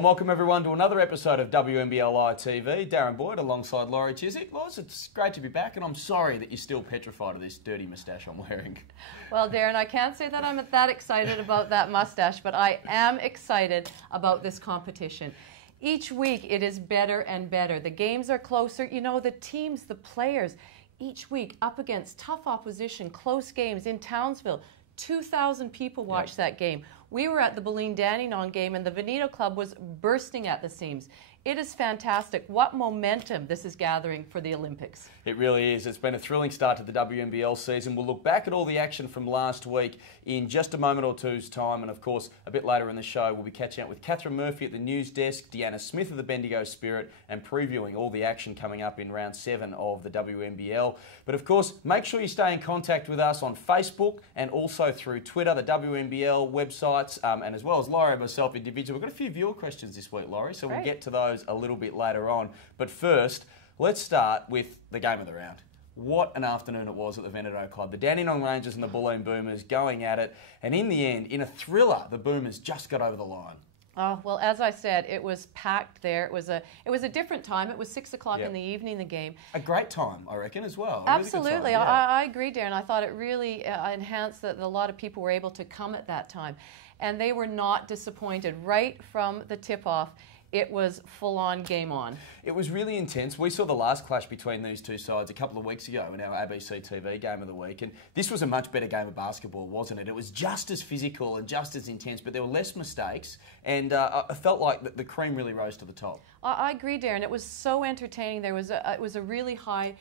Well, welcome everyone to another episode of WNBL iTV. Darren Boyd alongside Laurie Chiswick. Loz, it's great to be back, and I'm sorry that you're still petrified of this dirty moustache I'm wearing. Well, Darren, I can't say that I'm that excited about that mustache, but I am excited about this competition. Each week it is better and better. The games are closer. You know, the teams, the players, each week up against tough opposition, close games in Townsville. 2,000 people watched that game. We were at the Dandenong game, and the Veneto Club was bursting at the seams. It is fantastic. What momentum this is gathering for the Olympics. It really is. It's been a thrilling start to the WNBL season. We'll look back at all the action from last week in just a moment or two's time. And of course, a bit later in the show, we'll be catching up with Catherine Murphy at the news desk, Deanna Smith of the Bendigo Spirit, and previewing all the action coming up in round 7 of the WNBL. But of course, make sure you stay in contact with us on Facebook and also through Twitter, the WNBL websites, and as well as Laurie and myself individually. We've got a few viewer questions this week, Laurie, so we'll get to those a little bit later on. But first, let's start with the game of the round. What an afternoon it was at the Veneto Club. The Dandenong Rangers and the Bulleen Boomers going at it. And in the end, in a thriller, the Boomers just got over the line. Oh, well, as I said, it was packed there. It was a different time. It was 6 o'clock in the evening, the game. A great time, I reckon, as well. Absolutely. Really I agree, Darren. I thought it really enhanced that a lot of people were able to come at that time. And they were not disappointed. Right from the tip-off, it was full-on game on. It was really intense. We saw the last clash between these two sides a couple of weeks ago in our ABC TV Game of the Week, and this was a much better game of basketball, wasn't it? It was just as physical and just as intense, but there were less mistakes, and I felt like the cream really rose to the top. I agree, Darren. It was so entertaining. It was a really high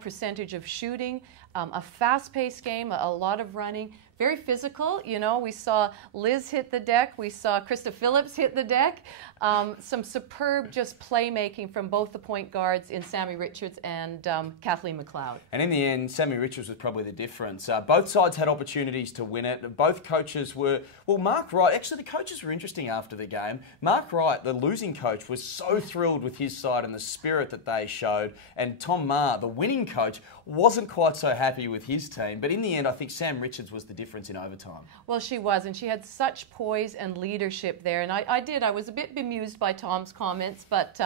percentage of shooting, a fast-paced game, a lot of running, very physical. You know, we saw Liz hit the deck, we saw Krista Phillips hit the deck, some superb just playmaking from both the point guards in Sammy Richards and Kathleen McLeod. And in the end, Sammy Richards was probably the difference. Both sides had opportunities to win it. Both coaches were, well, Mark Wright, actually the coaches were interesting after the game. Mark Wright, the losing coach, was so thrilled with his side and the spirit that they showed, and Tom Maher, the winning coach, wasn't quite so happy with his team. But in the end, I think Sam Richards was the difference in overtime. Well, she was, and she had such poise and leadership there. And I was a bit bemused by Tom's comments, but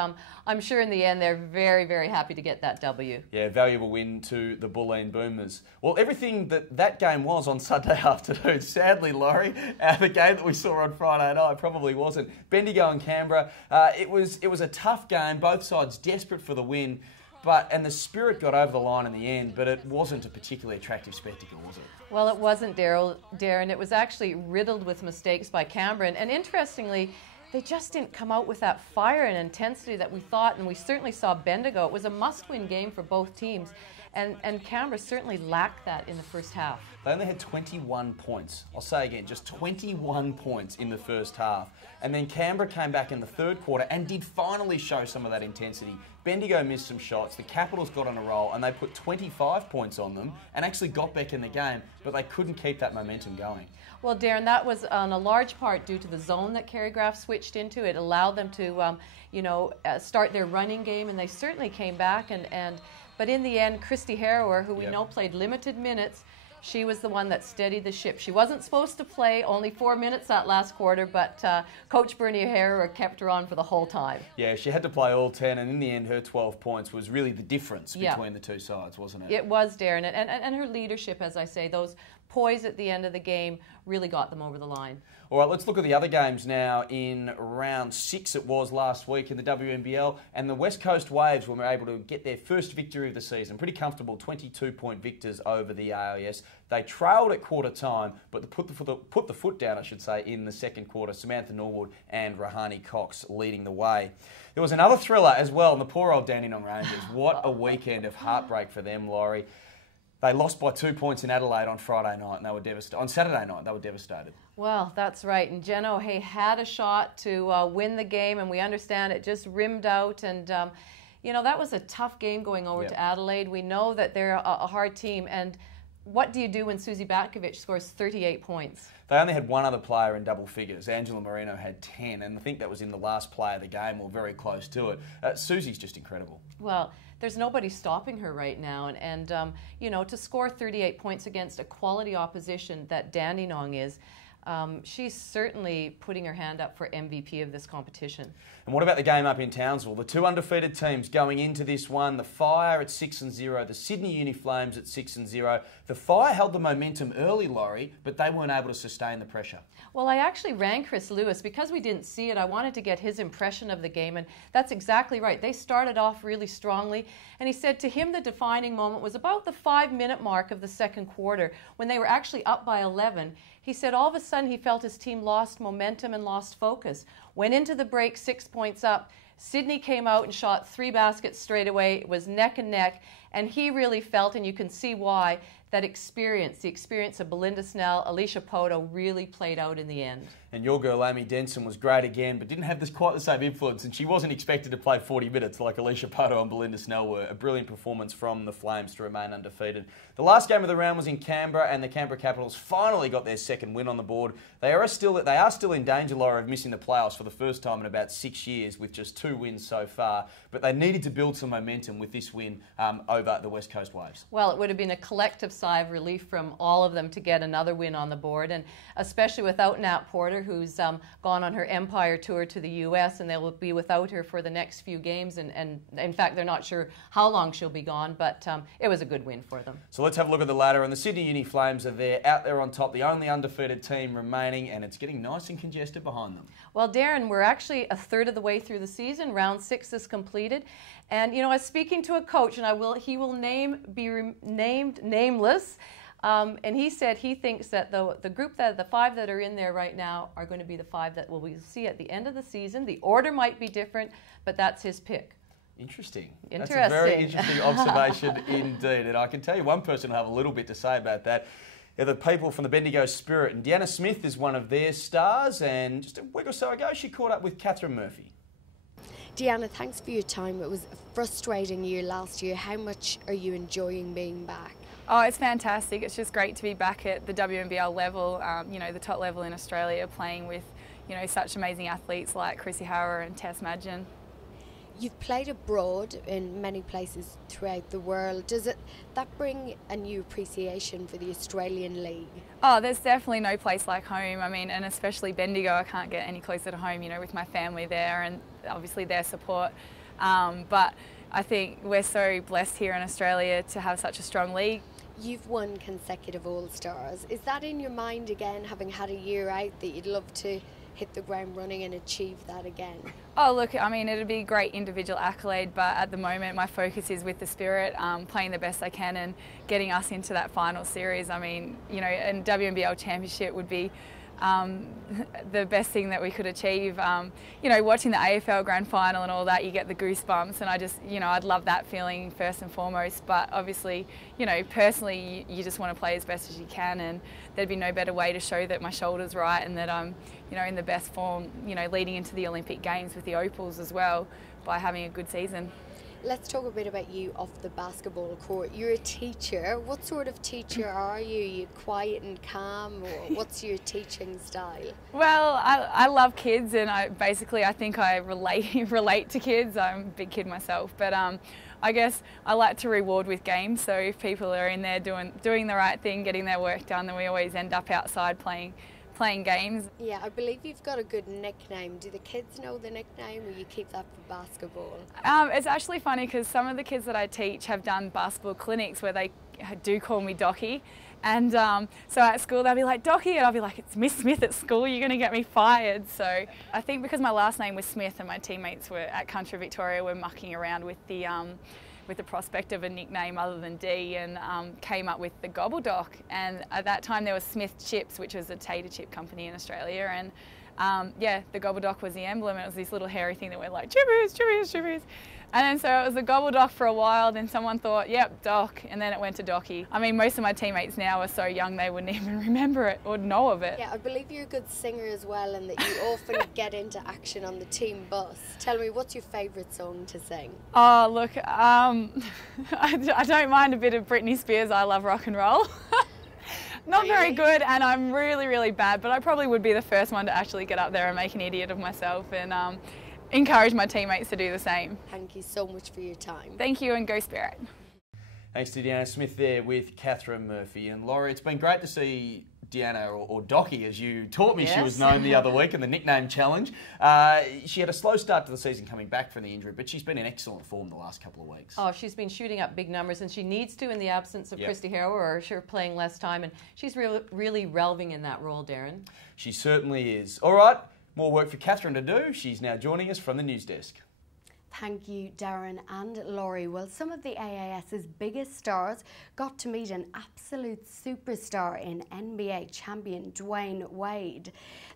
I'm sure in the end they're very, very happy to get that W. Yeah, valuable win to the Bulleen Boomers. Well, everything that game was on Sunday afternoon, sadly, Laurie, the game that we saw on Friday night probably wasn't. Bendigo and Canberra, it was a tough game, both sides desperate for the win. And the Spirit got over the line in the end, but it wasn't a particularly attractive spectacle, was it? Well, it wasn't, Darren. It was actually riddled with mistakes by Canberra. And interestingly, they just didn't come out with that fire and intensity that we thought, and we certainly saw Bendigo. It was a must-win game for both teams, and Canberra certainly lacked that in the first half. They only had 21 points. I'll say again, just 21 points in the first half. And then Canberra came back in the third quarter and did finally show some of that intensity. Bendigo missed some shots, the Capitals got on a roll, and they put 25 points on them and actually got back in the game, but they couldn't keep that momentum going. Well, Darren, that was on a large part due to the zone that Kerry Graf switched into. It allowed them to, start their running game, and they certainly came back. But in the end, Christy Harrower, who we know played limited minutes, she was the one that steadied the ship. She wasn't supposed to play only 4 minutes that last quarter, but Coach Bernie Harrower kept her on for the whole time. Yeah, she had to play all 10, and in the end, her 12 points was really the difference between the two sides, wasn't it? It was, Darren, and her leadership, as I say, those poise at the end of the game really got them over the line. All right, let's look at the other games now. In round 6 it was last week in the WNBL, and the West Coast Waves were able to get their first victory of the season. Pretty comfortable 22-point victors over the AIS. They trailed at quarter time, but put the foot down, I should say, in the second quarter. Samantha Norwood and Rahani Cox leading the way. There was another thriller as well, and the poor old Dandenong Rangers. What a weekend of heartbreak for them, Laurie. They lost by 2 points in Adelaide on Friday night, and they were devastated. On Saturday night, they were devastated. Well, that's right. And Jen O'Hay had a shot to win the game, and we understand it just rimmed out. And, that was a tough game going over to Adelaide. We know that they're a hard team. And what do you do when Susie Batkovich scores 38 points? They only had one other player in double figures. Angela Marino had 10, and I think that was in the last play of the game or very close to it. Susie's just incredible. Well, there's nobody stopping her right now. And to score 38 points against a quality opposition that Dandenong is, she's certainly putting her hand up for MVP of this competition. And what about the game up in Townsville? The two undefeated teams going into this one, the Fire at 6-0, the Sydney Uni Flames at 6-0. The Fire held the momentum early, Laurie, but they weren't able to sustain the pressure. Well, I actually rang Chris Lewis because we didn't see it. I wanted to get his impression of the game, and that's exactly right. They started off really strongly, and he said to him the defining moment was about the 5-minute mark of the second quarter when they were actually up by 11. He said all of a sudden he felt his team lost momentum and lost focus. Went into the break 6 points up. Sydney came out and shot 3 baskets straight away. It was neck and neck, and he really felt, and you can see why, that experience, the experience of Belinda Snell, Alicia Poto really played out in the end. And your girl Amy Denson was great again, but didn't have quite the same influence, and she wasn't expected to play 40 minutes like Alicia Poto and Belinda Snell were. A brilliant performance from the Flames to remain undefeated. The last game of the round was in Canberra, and the Canberra Capitals finally got their second win on the board. They are still in danger, Laura, of missing the playoffs for the first time in about 6 years with just 2 wins so far, but they needed to build some momentum with this win over the West Coast Waves. Well, it would have been a collective sigh of relief from all of them to get another win on the board, and especially without Nat Porter, who's gone on her Empire Tour to the US, and they will be without her for the next few games, and in fact they're not sure how long she'll be gone, but it was a good win for them. So let's have a look at the ladder, and the Sydney Uni Flames are out there on top, the only undefeated team remaining, and it's getting nice and congested behind them. Well, Darren, we're actually a third of the way through the season. Round 6 is completed, and you know, I was speaking to a coach, and he will be named nameless. And he said he thinks that the group, the 5 that are in there right now, are going to be the 5 that we'll see at the end of the season. The order might be different, but that's his pick. Interesting. Interesting. That's a very interesting observation indeed. And I can tell you one person will have a little bit to say about that. They're the people from the Bendigo Spirit. And Deanna Smith is one of their stars. And just a week or so ago, she caught up with Catherine Murphy. Deanna, thanks for your time. It was a frustrating year last year. How much are you enjoying being back? Oh, it's fantastic. It's just great to be back at the WNBL level, you know, the top level in Australia, playing with, you know, such amazing athletes like Chrissy Howard and Tess Madgen. You've played abroad in many places throughout the world. Does that bring a new appreciation for the Australian League? Oh, there's definitely no place like home. I mean, and especially Bendigo, I can't get any closer to home, you know, with my family there and obviously their support. But I think we're so blessed here in Australia to have such a strong league. You've won consecutive All-Stars. Is that in your mind again, having had a year out, that you'd love to hit the ground running and achieve that again? Oh, look, I mean, it'd be a great individual accolade, but at the moment my focus is with the Spirit, playing the best I can and getting us into that final series. I mean, you know, a WNBL championship would be the best thing that we could achieve. You know, watching the AFL Grand Final and all that, you get the goosebumps, and I just, you know, I'd love that feeling first and foremost, but obviously, you know, personally, you just want to play as best as you can, and there'd be no better way to show that my shoulder's right and that I'm, you know, in the best form, you know, leading into the Olympic Games with the Opals as well, by having a good season. Let's talk a bit about you off the basketball court. You're a teacher. What sort of teacher are you? Are you quiet and calm, or what's your teaching style? Well, I love kids, and I think I relate to kids. I'm a big kid myself, but I guess I like to reward with games. So if people are in there doing the right thing, getting their work done, then we always end up outside playing games. Yeah, I believe you've got a good nickname. Do the kids know the nickname, or you keep that for basketball? It's actually funny because some of the kids that I teach have done basketball clinics where they do call me Docky. And so at school they'll be like, Docky, and I'll be like, it's Miss Smith at school, you're going to get me fired. So I think because my last name was Smith and my teammates were at Country Victoria were mucking around with the prospect of a nickname other than D, and came up with the Gobbledock. And at that time there was Smith Chips, which was a tater chip company in Australia, and yeah, the Gobbledock was the emblem. It was this little hairy thing that went like chibboos, chibboos, chibboos. And then so it was a Gobbledock for a while, then someone thought, yep, Doc, and then it went to Docky. I mean, most of my teammates now are so young they wouldn't even remember it or know of it. Yeah, I believe you're a good singer as well, and that you often get into action on the team bus. Tell me, what's your favourite song to sing? Oh, look, I don't mind a bit of Britney Spears' I Love Rock and Roll. Not very good, and I'm really, really bad, but I probably would be the first one to actually get up there and make an idiot of myself, and encourage my teammates to do the same. Thank you so much for your time. Thank you, and go Spirit. Thanks to Deanna Smith there with Catherine Murphy. And Laurie, it's been great to see Deanna, or Docky, as you taught me she Yes. was known the other week in the nickname challenge. She had a slow start to the season coming back from the injury, but she's been in excellent form the last couple of weeks. Oh, she's been shooting up big numbers, and she needs to in the absence of Christy Harrow, or she's playing less time, and she's really releving in that role, Darren. She certainly is. All right, more work for Catherine to do. She's now joining us from the news desk. Thank you, Darren and Laurie. Well, some of the AIS's biggest stars got to meet an absolute superstar in NBA champion Dwayne Wade.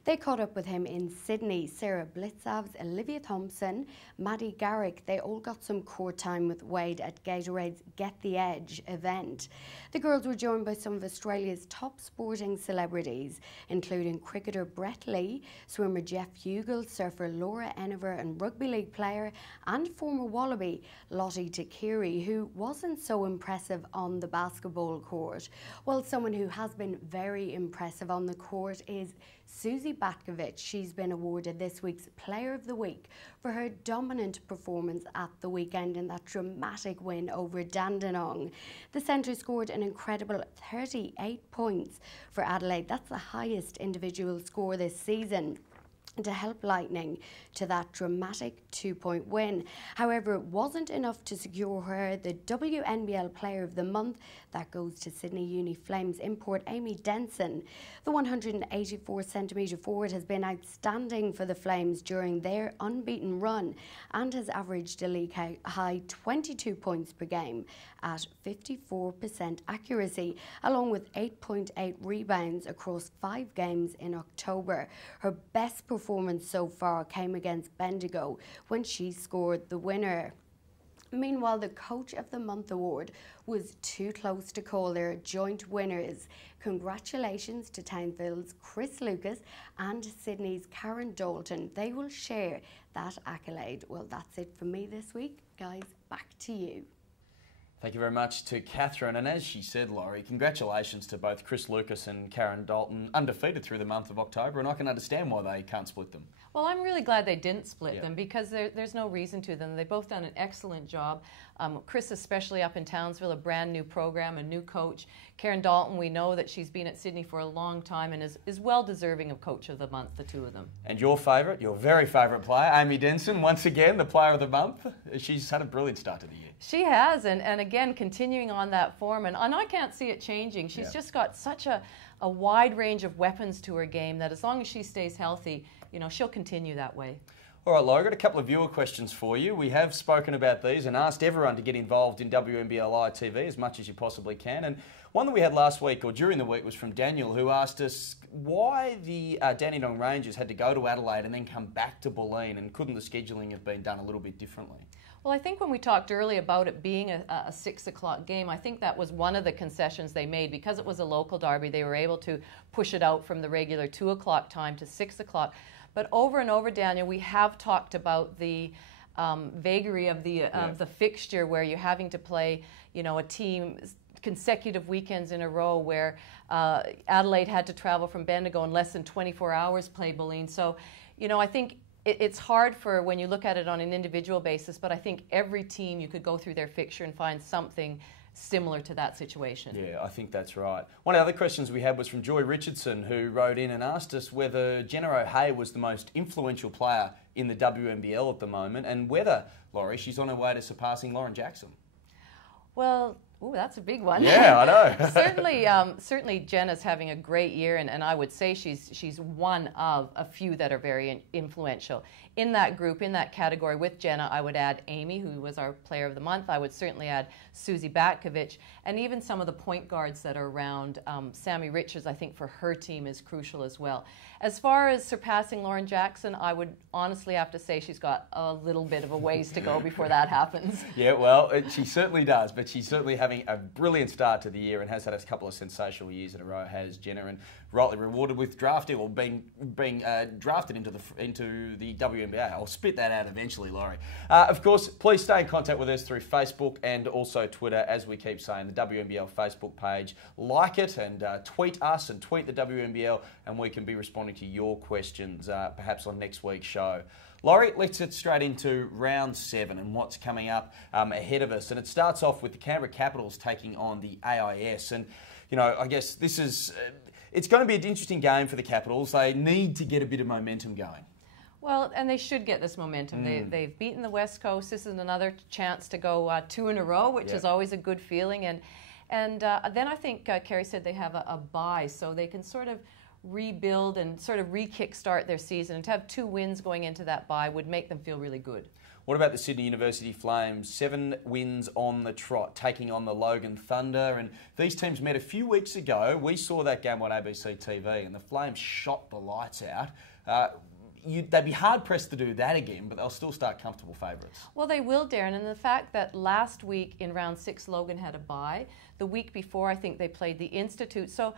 They caught up with him in Sydney. Sarah Blitzavs, Olivia Thompson, Maddie Garrick, they all got some court time with Wade at Gatorade's Get the Edge event. The girls were joined by some of Australia's top sporting celebrities, including cricketer Brett Lee, swimmer Jeff Hugel, surfer Laura Eniver, and rugby league player and former Wallaby Lottie Takiri, who wasn't so impressive on the basketball court. Well, someone who has been very impressive on the court is Susie Batkovich. She's been awarded this week's Player of the Week for her dominant performance at the weekend in that dramatic win over Dandenong. The centre scored an incredible 38 points for Adelaide. That's the highest individual score this season, to help Lightning to that dramatic 2-point win. However, it wasn't enough to secure her the WNBL Player of the Month. That goes to Sydney Uni Flames import Amy Denson. The 184-centimetre forward has been outstanding for the Flames during their unbeaten run and has averaged a league high 22 points per game at 54% accuracy, along with 8.8 rebounds across 5 games in October. Her best performance so far came against Bendigo when she scored the winner. Meanwhile, the Coach of the Month award was too close to call. Their joint winners. Congratulations to Townsville's Chris Lucas and Sydney's Karen Dalton. They will share that accolade. Well, that's it for me this week. Guys, back to you. Thank you very much to Catherine. And as she said, Laurie, congratulations to both Chris Lucas and Karen Dalton, undefeated through the month of October, and I can understand why they can't split them. Well, I'm really glad they didn't split them, because there's no reason to them. They've both done an excellent job. Chris, especially up in Townsville, a brand new program, a new coach. Karen Dalton, we know that she's been at Sydney for a long time and is well deserving of Coach of the Month, the two of them. And your favourite, your very favourite player, Amy Denson, once again, the Player of the Month. She's had a brilliant start to the year. She has, and again, continuing on that form, and I can't see it changing. She's just got such a wide range of weapons to her game that as long as she stays healthy, you know, she'll continue that way. All right, Laura, I've got a couple of viewer questions for you. We have spoken about these and asked everyone to get involved in WNBL iTV as much as you possibly can. And one that we had last week, or during the week, was from Daniel, who asked us why the Dandenong Rangers had to go to Adelaide and then come back to Bulleen, and couldn't the scheduling have been done a little bit differently? Well, I think when we talked earlier about it being a 6 o'clock game, I think that was one of the concessions they made. Because it was a local derby, they were able to push it out from the regular 2 o'clock time to 6 o'clock. But over and over, Daniel, we have talked about the vagary of the fixture, where you're having to play, you know, a team consecutive weekends in a row, where Adelaide had to travel from Bendigo in less than 24 hours, play Bulleen. So, you know, I think it's hard for when you look at it on an individual basis, but I think every team, you could go through their fixture and find something similar to that situation. Yeah, I think that's right. One of the other questions we had was from Joy Richardson, who wrote in and asked us whether Jenna O'Hea was the most influential player in the WNBL at the moment, and whether, Laurie, she's on her way to surpassing Lauren Jackson. Well, ooh, that's a big one. Yeah, I know. Certainly Jenna's having a great year, and I would say she's one of a few that are very influential. In that group, in that category with Jenna, I would add Amy, who was our Player of the Month. I would certainly add Susie Batkovich, and even some of the point guards that are around. Sammy Richards, I think, for her team is crucial as well. As far as surpassing Lauren Jackson, I would honestly have to say she's got a little bit of a ways to go before that happens. Yeah, well, she certainly does, but she's certainly having a brilliant start to the year and has had a couple of sensational years in a row, has Jenna, and rightly rewarded with drafting, or being drafted into the WNBA. I'll spit that out eventually, Laurie. Of course, please stay in contact with us through Facebook and also Twitter, as we keep saying, the WNBL Facebook page. Like it and tweet us and tweet the WNBL, and we can be responding to your questions perhaps on next week's show. Laurie, let's get straight into round 7 and what's coming up ahead of us. And it starts off with the Canberra Capitals taking on the AIS. And, you know, I guess this is it's going to be an interesting game for the Capitals. They need to get a bit of momentum going. Well, and they should get this momentum. They've beaten the West Coast. This is another chance to go 2 in a row, which is always a good feeling. And then I think Kerry said they have a bye, so they can sort of rebuild and sort of re-kickstart their season. And to have 2 wins going into that bye would make them feel really good. What about the Sydney University Flames? 7 wins on the trot, taking on the Logan Thunder. And these teams met a few weeks ago. We saw that game on ABC TV, and the Flames shot the lights out. They'd be hard-pressed to do that again, but they'll still start comfortable favourites. Well, they will, Darren, and the fact that last week in round 6, Logan had a bye. The week before, I think they played the Institute. So,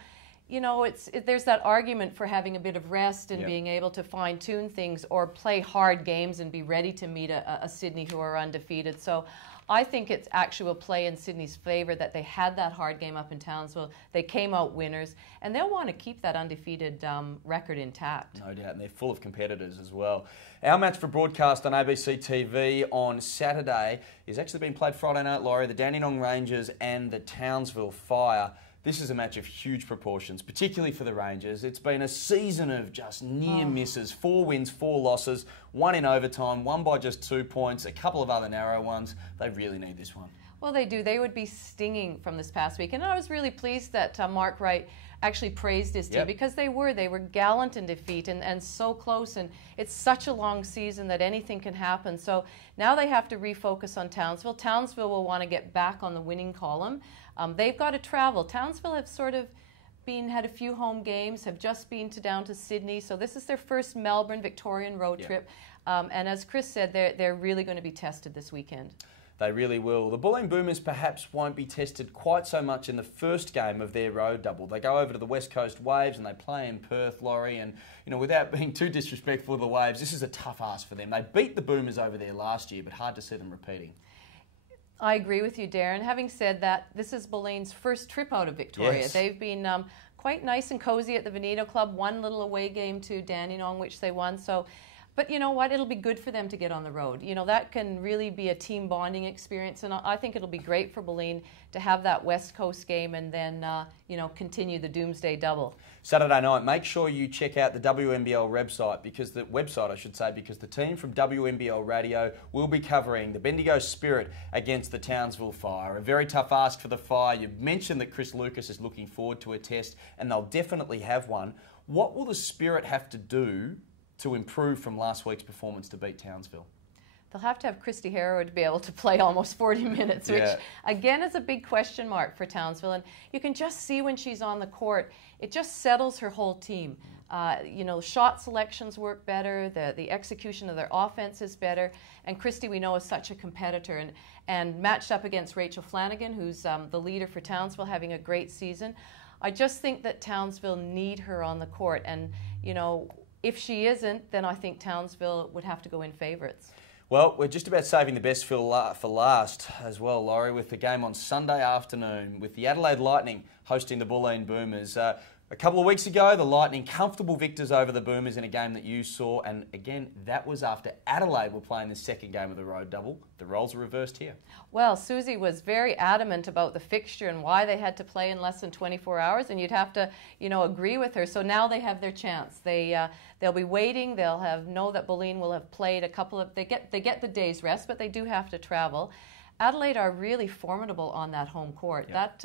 you know, there's that argument for having a bit of rest and being able to fine-tune things or play hard games and be ready to meet a Sydney who are undefeated. So I think it's actual play in Sydney's favour that they had that hard game up in Townsville. They came out winners, and they'll want to keep that undefeated record intact. No doubt, and they're full of competitors as well. Our match for broadcast on ABC TV on Saturday is actually being played Friday night, Laurie. The Dandenong Rangers and the Townsville Fire. This is a match of huge proportions, particularly for the Rangers. It's been a season of just near misses. 4 wins, 4 losses, 1 in overtime, 1 by just 2 points, a couple of other narrow ones. They really need this one. Well, they do. They would be stinging from this past week. And I was really pleased that Mark Wright actually praised his team because they were gallant in defeat and so close. And it's such a long season that anything can happen. So now they have to refocus on Townsville. Townsville will want to get back on the winning column. They've got to travel. Townsville have sort of had a few home games, have just been down to Sydney. So this is their first Melbourne Victorian road trip. And as Chris said, they're really going to be tested this weekend. They really will. The Bulleen Boomers perhaps won't be tested quite so much in the first game of their road double. They go over to the West Coast Waves and they play in Perth, Laurie, and you know, without being too disrespectful of the Waves, this is a tough ask for them. They beat the Boomers over there last year, but hard to see them repeating. I agree with you, Darren. Having said that, this is Bulleen's first trip out of Victoria. Yes. They've been quite nice and cozy at the Veneto Club. 1 little away game to Dandenong, which they won. So, but you know what? It'll be good for them to get on the road. You know, that can really be a team bonding experience, and I think it'll be great for Bulleen to have that West Coast game and then, you know, continue the Doomsday Double. Saturday night, make sure you check out the WNBL website, because the team from WNBL Radio will be covering the Bendigo Spirit against the Townsville Fire. A very tough ask for the Fire. You've mentioned that Chris Lucas is looking forward to a test, and they'll definitely have one. What will the Spirit have to do to improve from last week's performance to beat Townsville? They'll have to have Christy Harrow to be able to play almost 40 minutes, which again is a big question mark for Townsville. And you can just see when she's on the court, it just settles her whole team. You know, shot selections work better, the execution of their offense is better, and Christy, we know, is such a competitor. And matched up against Rachel Flanagan, who's the leader for Townsville, having a great season. I just think that Townsville need her on the court, and you know, if she isn't, then I think Townsville would have to go in favourites. Well, we're just about saving the best for last as well, Laurie, with the game on Sunday afternoon with the Adelaide Lightning hosting the Bulleen Boomers. A couple of weeks ago, the Lightning comfortable victors over the Boomers in a game that you saw, and again, that was after Adelaide were playing the second game of the road double. The roles are reversed here. Well, Susie was very adamant about the fixture and why they had to play in less than 24 hours, and you'd have to, you know, agree with her. So now they have their chance. They'll be waiting. They'll know that Bulleen will have played a couple of. They get the day's rest, but they do have to travel. Adelaide are really formidable on that home court. That,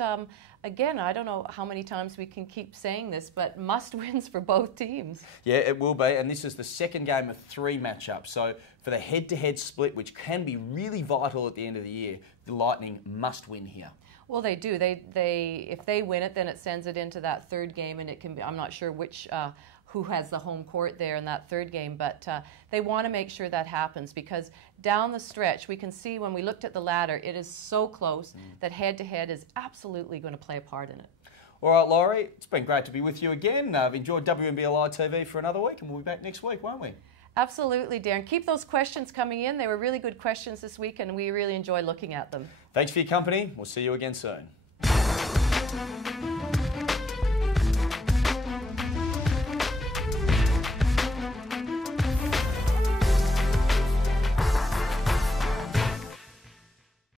again, I don't know how many times we can keep saying this, but must-wins for both teams. Yeah, it will be, and this is the second game of 3 matchups. So for the head-to-head split, which can be really vital at the end of the year, the Lightning must win here. Well, they do. If they win it, then it sends it into that third game, and it can be, I'm not sure which who has the home court there in that third game, but they want to make sure that happens, because down the stretch, we can see when we looked at the ladder, it is so close that head-to-head is absolutely going to play a part in it. All right, Laurie, it's been great to be with you again. I've enjoyed WNBL iTV for another week, and we'll be back next week, won't we? Absolutely, Darren. Keep those questions coming in. They were really good questions this week, and we really enjoyed looking at them. Thanks for your company. We'll see you again soon.